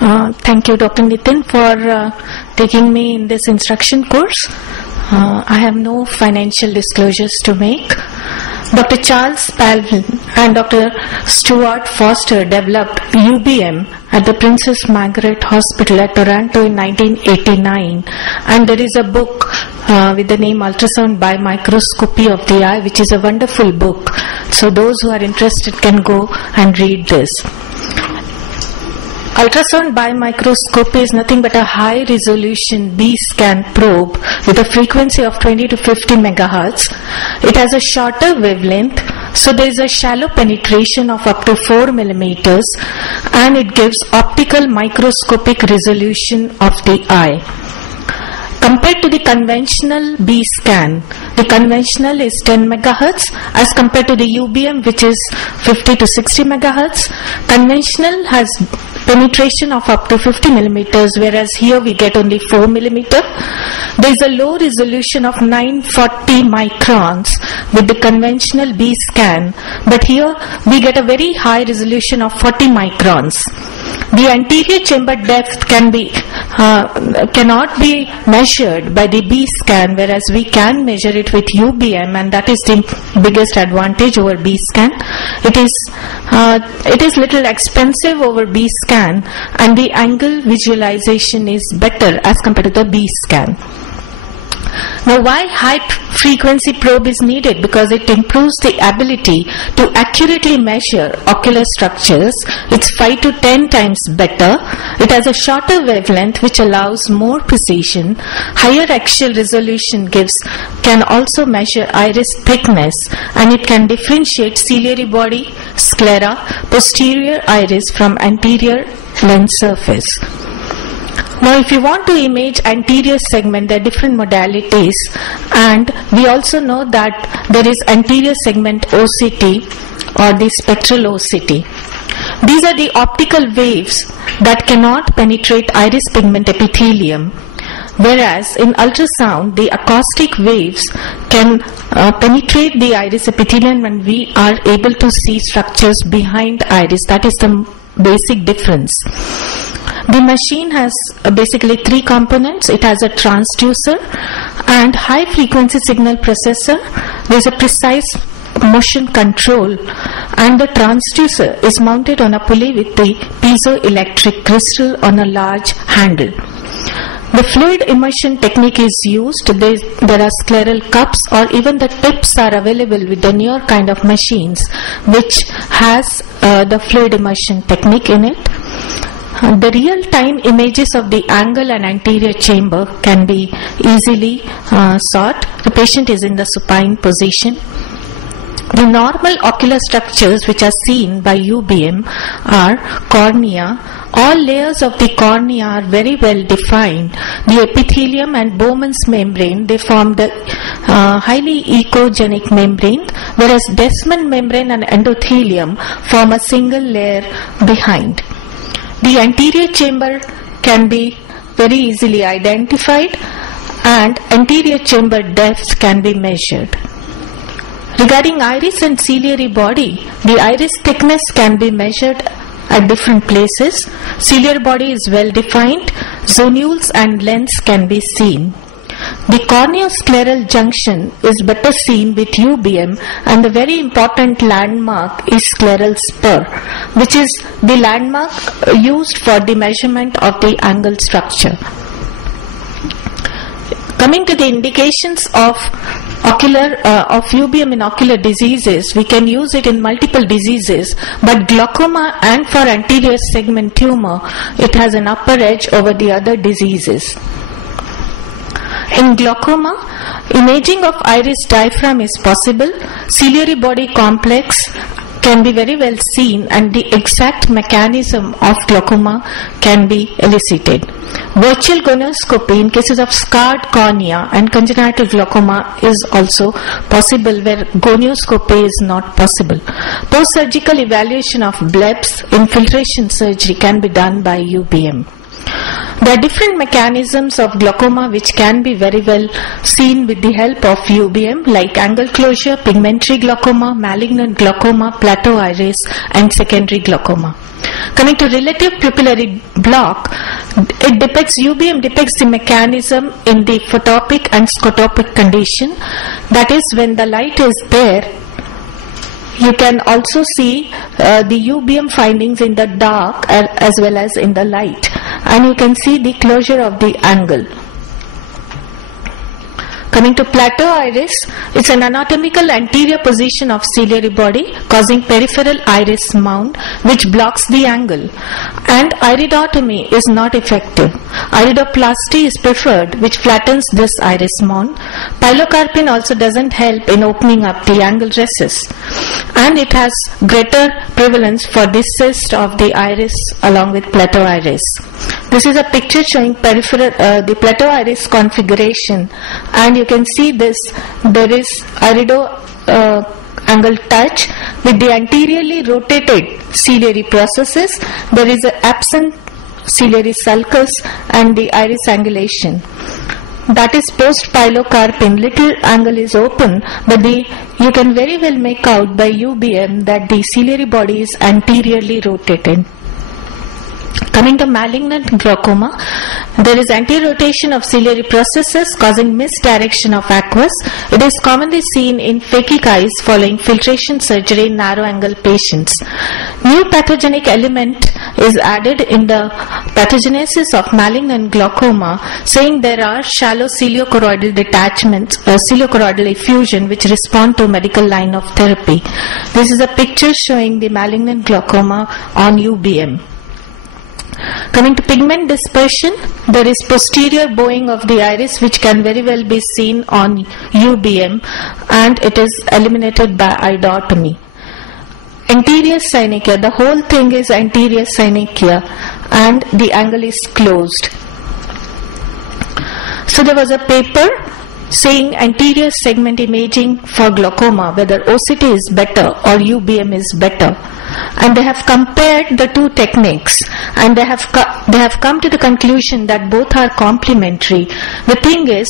Thank you, Dr. Nitin, for taking me in this instruction course. I have no financial disclosures to make. Dr. Charles Palvin and Dr. Stuart Foster developed UBM at the Princess Margaret Hospital at Toronto in 1989, and there is a book with the name Ultrasound by Microscopy of the Eye, which is a wonderful book. So those who are interested can go and read this. Ultrasound by microscopy is nothing but a high-resolution B-scan probe with a frequency of 20 to 50 megahertz. It has a shorter wavelength, so there is a shallow penetration of up to 4 millimeters, and it gives optical microscopic resolution of the eye. Compared to the conventional B-scan, the conventional is 10 megahertz as compared to the UBM, which is 50 to 60 megahertz. Conventional has penetration of up to 50 millimeters, whereas here we get only 4 millimeter. There is a low resolution of 940 microns with the conventional B-scan, but here we get a very high resolution of 40 microns. The anterior chamber depth cannot be measured by the B-scan, whereas we can measure it with UBM, and that is the biggest advantage over B-scan. It is little expensive over B-scan, and the angle visualization is better as compared to the B-scan. Now, why high-frequency probe is needed? Because it improves the ability to accurately measure ocular structures. It's 5 to 10 times better. It has a shorter wavelength, which allows more precision. Higher axial resolution can also measure iris thickness, and it can differentiate ciliary body, sclera, posterior iris from anterior lens surface. Now, if you want to image anterior segment, there are different modalities, and we also know that there is anterior segment OCT or the spectral OCT. These are the optical waves that cannot penetrate iris pigment epithelium, whereas in ultrasound, the acoustic waves can penetrate the iris epithelium, and we are able to see structures behind iris. That is the basic difference. The machine has basically 3 components. It has a transducer and high frequency signal processor. There is a precise motion control, and the transducer is mounted on a pulley with the piezoelectric crystal on a large handle. The fluid immersion technique is used. There are scleral cups, or even the tips are available with the newer kind of machines which has the fluid immersion technique in it. The real-time images of the angle and anterior chamber can be easily sought. The patient is in the supine position. The normal ocular structures which are seen by UBM are cornea. All layers of the cornea are very well defined. The epithelium and Bowman's membrane, they form the highly echogenic membrane, whereas Desmond membrane and endothelium form a single layer behind. The anterior chamber can be very easily identified, and anterior chamber depths can be measured. Regarding iris and ciliary body, the iris thickness can be measured at different places. Ciliary body is well defined. Zonules and lens can be seen. The corneoscleral junction is better seen with UBM, and the very important landmark is scleral spur, which is the landmark used for the measurement of the angle structure. Coming to the indications of UBM in ocular diseases, we can use it in multiple diseases, but glaucoma and for anterior segment tumor, it has an upper edge over the other diseases. In glaucoma, imaging of iris diaphragm is possible. Ciliary body complex can be very well seen, and the exact mechanism of glaucoma can be elicited. Virtual gonioscopy in cases of scarred cornea and congenital glaucoma is also possible, where gonioscopy is not possible. Post-surgical evaluation of blebs, infiltration surgery can be done by UBM. There are different mechanisms of glaucoma which can be very well seen with the help of UBM, like angle closure, pigmentary glaucoma, malignant glaucoma, plateau iris, and secondary glaucoma. Coming to relative pupillary block, UBM depicts the mechanism in the photopic and scotopic condition. That is, when the light is there, you can also see the UBM findings in the dark as well as in the light, and you can see the closure of the angle. Coming to plateau iris, it's an anatomical anterior position of ciliary body causing peripheral iris mound which blocks the angle, and iridotomy is not effective. Iridoplasty is preferred, which flattens this iris mound. Pilocarpine also doesn't help in opening up the angle recess, and it has greater prevalence for the cyst of the iris along with plateau iris. This is a picture showing the plateau iris configuration, and you can see this. There is irido angle touch with the anteriorly rotated ciliary processes. There is an absent ciliary sulcus and the iris angulation. That is post pilocarpine. Little angle is open, but you can very well make out by UBM that the ciliary body is anteriorly rotated. Coming to malignant glaucoma, there is anti-rotation of ciliary processes causing misdirection of aqueous. It is commonly seen in phakic eyes following filtration surgery in narrow-angle patients. New pathogenic element is added in the pathogenesis of malignant glaucoma, saying there are shallow ciliocoroidal detachments, ciliocoroidal effusion, which respond to medical line of therapy. This is a picture showing the malignant glaucoma on UBM. Coming to pigment dispersion, there is posterior bowing of the iris which can very well be seen on UBM, and it is eliminated by iridotomy. Anterior synechia, the whole thing is anterior synechia, and the angle is closed. So there was a paper saying anterior segment imaging for glaucoma, whether OCT is better or UBM is better, and they have compared the two techniques, and they have come to the conclusion that both are complementary. The thing is,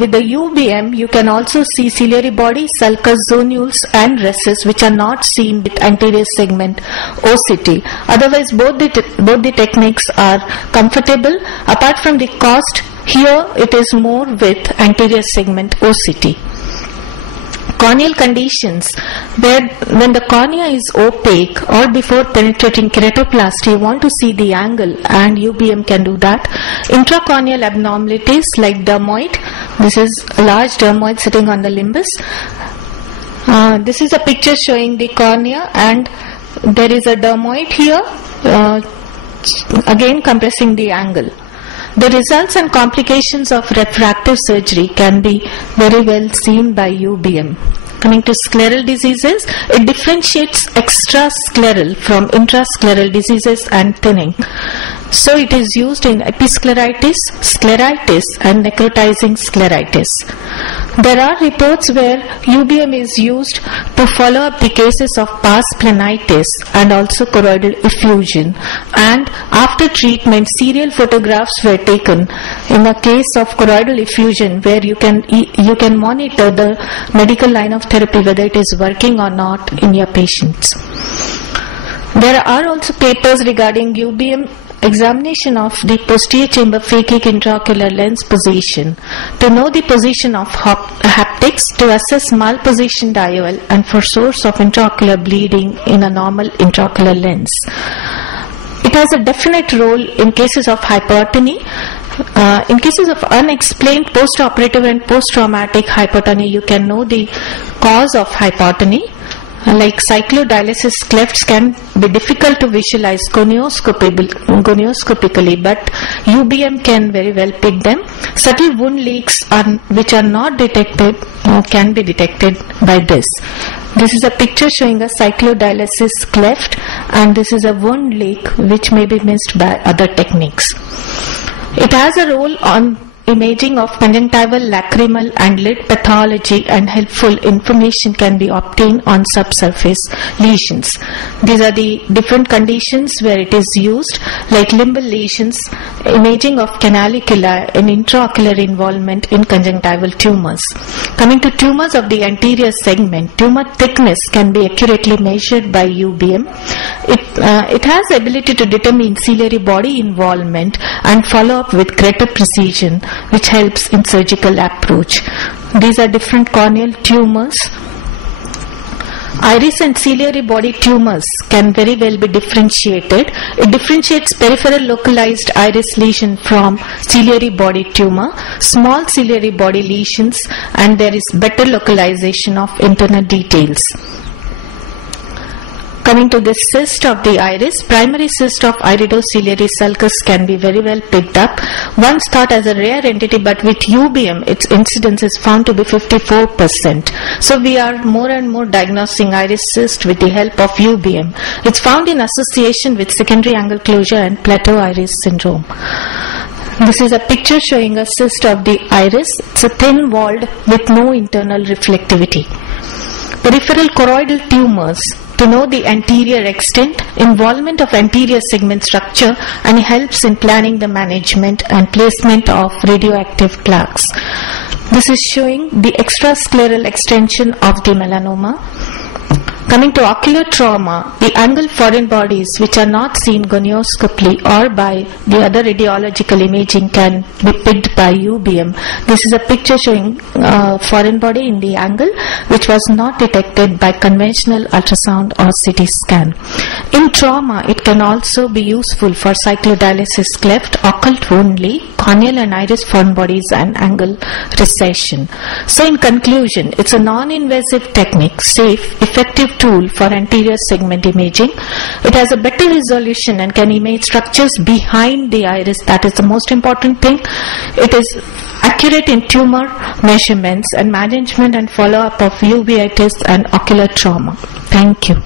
with the UBM, you can also see ciliary body, sulcus, zonules, and recess, which are not seen with anterior segment OCT. Otherwise, both the techniques are comfortable. Apart from the cost, here it is more with anterior segment OCT. Corneal conditions, when the cornea is opaque or before penetrating keratoplasty, you want to see the angle, and UBM can do that. Intracorneal abnormalities like dermoid, this is a large dermoid sitting on the limbus. This is a picture showing the cornea, and there is a dermoid here, again compressing the angle. The results and complications of refractive surgery can be very well seen by UBM. Coming to scleral diseases, it differentiates extrascleral from intrascleral diseases and thinning. So it is used in episcleritis, scleritis, and necrotizing scleritis. There are reports where UBM is used to follow up the cases of pars planitis and also choroidal effusion. And after treatment, serial photographs were taken in a case of choroidal effusion, where you can monitor the medical line of therapy, whether it is working or not in your patients. There are also papers regarding UBM examination of the posterior chamber phakic intraocular lens position, to know the position of haptics, to assess malpositioned IOL, and for source of intraocular bleeding in a normal intraocular lens. It has a definite role in cases of hypertony. In cases of unexplained postoperative and post-traumatic hypertony, you can know the cause of hypertony. Like cyclodialysis clefts can be difficult to visualize gonioscopically, but UBM can very well pick them. Subtle wound leaks which are not detected can be detected by this. This is a picture showing a cyclodialysis cleft, and this is a wound leak which may be missed by other techniques. It has a role imaging of conjunctival, lacrimal and lid pathology, and helpful information can be obtained on subsurface lesions. These are the different conditions where it is used, like limbal lesions, imaging of canaliculi and intraocular involvement in conjunctival tumors. Coming to tumors of the anterior segment, tumor thickness can be accurately measured by UBM. It has the ability to determine ciliary body involvement and follow up with greater precision, which helps in surgical approach. These are different corneal tumors. Iris and ciliary body tumors can very well be differentiated. It differentiates peripheral localized iris lesion from ciliary body tumor, small ciliary body lesions, and there is better localization of internal details. Coming to the cyst of the iris, primary cyst of iridociliary sulcus can be very well picked up. Once thought as a rare entity, but with UBM, its incidence is found to be 54%. So we are more and more diagnosing iris cyst with the help of UBM. It's found in association with secondary angle closure and plateau iris syndrome. This is a picture showing a cyst of the iris. It's a thin walled with no internal reflectivity. Peripheral choroidal tumors, to know the anterior extent, involvement of anterior segment structure, and helps in planning the management and placement of radioactive plaques. This is showing the extrascleral extension of the melanoma. Coming to ocular trauma, the angle foreign bodies which are not seen gonioscopically or by the other radiological imaging can be picked by UBM. This is a picture showing foreign body in the angle which was not detected by conventional ultrasound or CT scan. In trauma, it can also be useful for cyclodialysis cleft, occult only, corneal and iris foreign bodies, and angle recession. So in conclusion, it's a non-invasive technique, safe, effective tool for anterior segment imaging. It has a better resolution and can image structures behind the iris. That is the most important thing. It is accurate in tumor measurements and management and follow-up of uveitis and ocular trauma. Thank you.